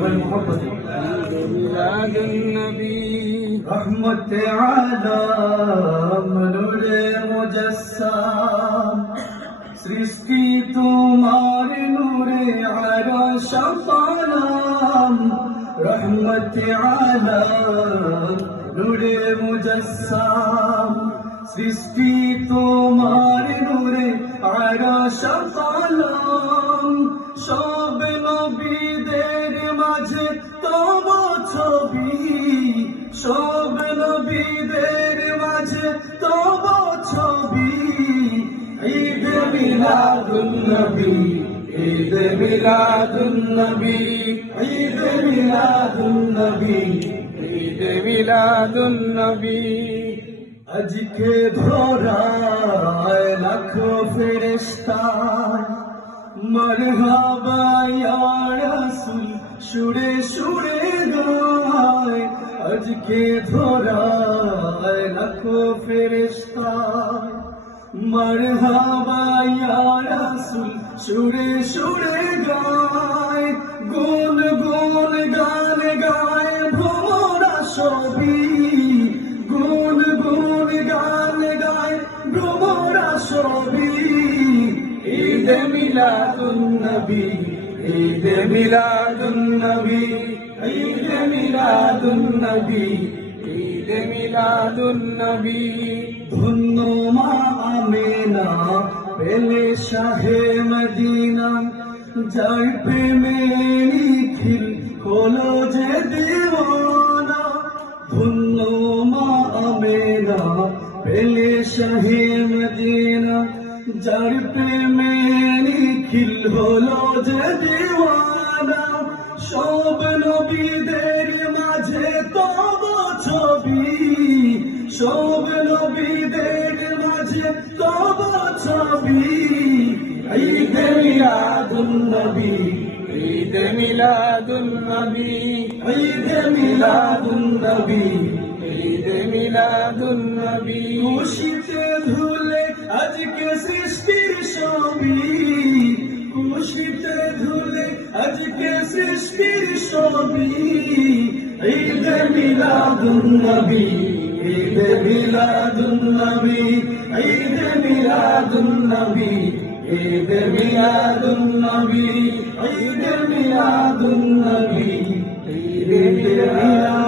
সবাই মোহাম্মতে মিলাদুন নবী রহমত আলম নূরে মুজাসসাম সৃষ্টি তোমার নূরে আরশ পালাম রহমত আলম নূরে মুজাসসাম সৃষ্টি তোমার নূরে আরশ পালাম সব নবীদের মাঝে তব ছবি সব নবীদের মাঝে তব ছবি ঈদ মিলাদুন নবী ঈদ মিলাদুন নবী ঈদ মিলাদুন নবী ঈদ মিলাদুন নবী আজকে ধরায় লাখো ফেরেশতা মরহাবা ইয়া রাসূল সুরে সুরে গায় আজকে ধরায় লাখো ফেরেশতা মরহাবা ইয়া রাসূল সুরে সুরে গায় গুন গুন গান গায় ভোরা সবই গুন গুন গান গায় ভোরা সবই ঈদ মিলাদুন নবী ঈদ মিলাদুন নবী ঈদ মিলাদুন নবী ঈদ মিলাদুন নবী ধন্য মা আমেনা পেলে শাহে মদিনা যার প্রেমে নিখিল হলো যে দিওয়ানা ধন্য মা আমেনা পেলে শাহে মদিনা যার প্রেমে নিখিল হলো যে দিওয়ানা সব নবীদের মাঝে তব ছবি সব নবীদের মাঝে তব ছবি ঈদ মিলাদুন নবী ঈদ মিলাদুন নবী ঈদ মিলাদুন নবী ঈদ মিলাদুন নবী খুশিতে ধুলে আজকে সৃষ্টির ছবি খুশিতে ধুলে আজকে সৃষ্টির ছবি ঈদ মিলাদুন নবী ঈদ মিলাদুন নবী ঈদ মিলাদুন নবী ঈদ মিলাদুন নবী ঈদ মিলাদুন নবী ঈদ মিলাদুন